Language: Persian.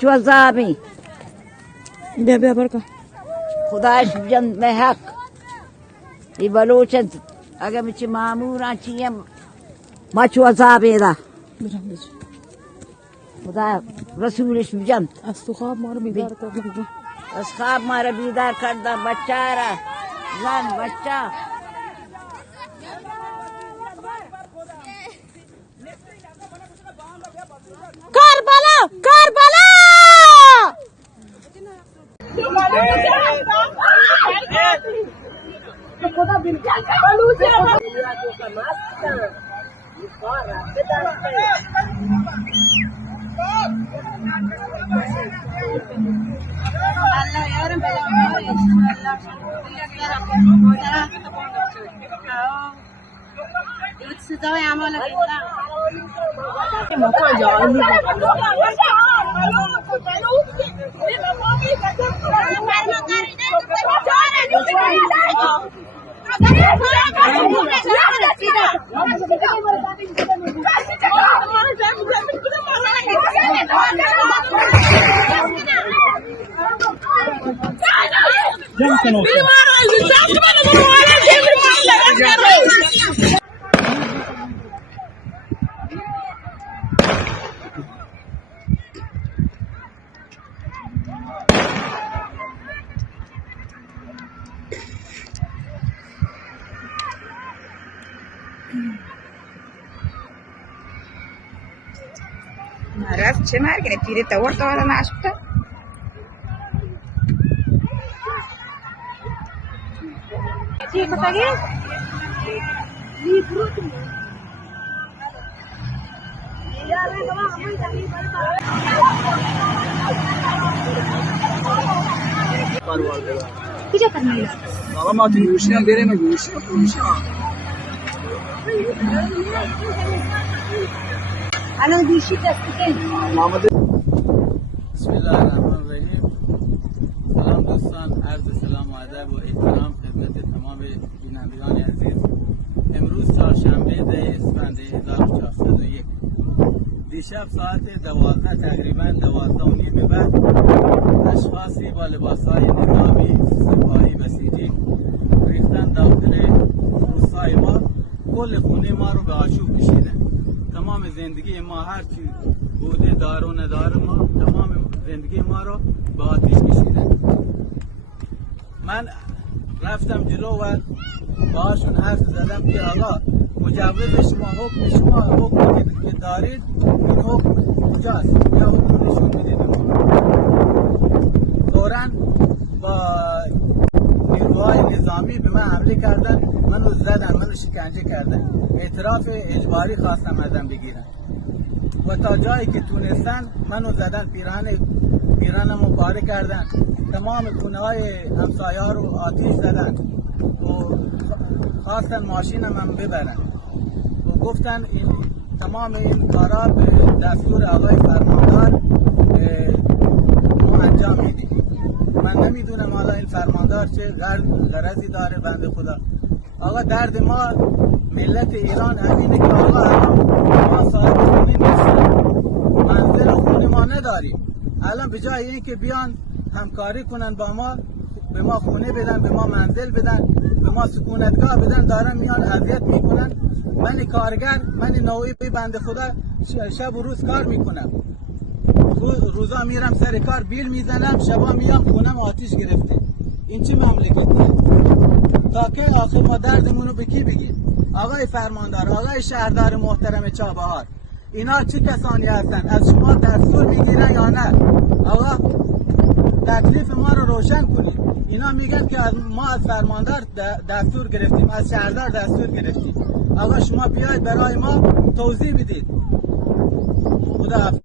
بچه زامی بیا برکن خدایش بجند محق ای بلوچن اگه میچی ماموران چیم بچه زامی دا خدا رسولش بجند از تو خواب ما رو بیدار کردن از خواب ما رو بیدار کردن بچه را زن بچه کربلا کربلا صدای اعمال رفت چه مرگه پیری تور تا نشده چی کتاگی؟ کجا فرمایی؟ آقا ما تو گوشی هم بریم گوشی الان گوشی دستی بسم الله الرحمن الرحیم. سلام دوستان، عرض سلام و ادب و احترام خدمت تمام بینندگان عزیز. امروز چهارشنبه 10 اسفند 1401 دیشب ساعت 12 تقریبا 12:30 به بعد اشخاصی با لباسهای نظامی سپاهی بسیجی ریختن داخل روستای ما، کل خونه ما رو به آشوب کشیدن. تمام زندگی ما هر چی بوده دار و ندار ما، تمام زندگی ما رو به آتش کشیدن. من رفتم جلو و باهاشون حرف زدم که آقا مجوز شما، حکم شما، حکمی که دارید این حکم کجاست؟ یا حکم نشون میدید فوراً با نیروهای نظامی به من حمله کردن، منو زدن، منو شکنجه کردن، اعتراف اجباری خواستم ازم بگیرن و تا جایی که تونستن منو زدن، پیرانمو پاره کردن، تمام خونه های همسایه ها رو آتیش زدن و خواستن ماشینم هم ببرن و گفتن تمام این کارا به دستور آقای فرماندار ما انجام میدیم. من نمیدونم حالا این فرماندار چه غرضی داره. بنده خدا آقا درد ما ملت ایران همینه که آقا ما صاحب خونه نیستیم، منزل خونه ما نداریم. الان به جای این که بیان همکاری کنن با ما، به ما خونه بدن، به ما منزل بدن، به ما سکونتگاه بدن، دارن میان اذیت میکنن. من کارگر، من نوعی بنده خدا شب و روز کار میکنم، روزا میرم سر کار بیل میزنم، شبا میام خونم آتیش گرفته. این چه مملکتیه؟ تا که آخر ما دردمون رو به کی بگیم؟ آقای فرماندار، آقای شهردار محترم چابهار، اینا چه کسانی هستن؟ از شما دستور میگیرن یا نه؟ آقا تکلیف ما رو روشن کنید. اینا میگن که ما از فرماندار دستور گرفتیم، از شهردار دستور گرفتیم. آقا شما بیاید برای ما توضیح بدید. خدا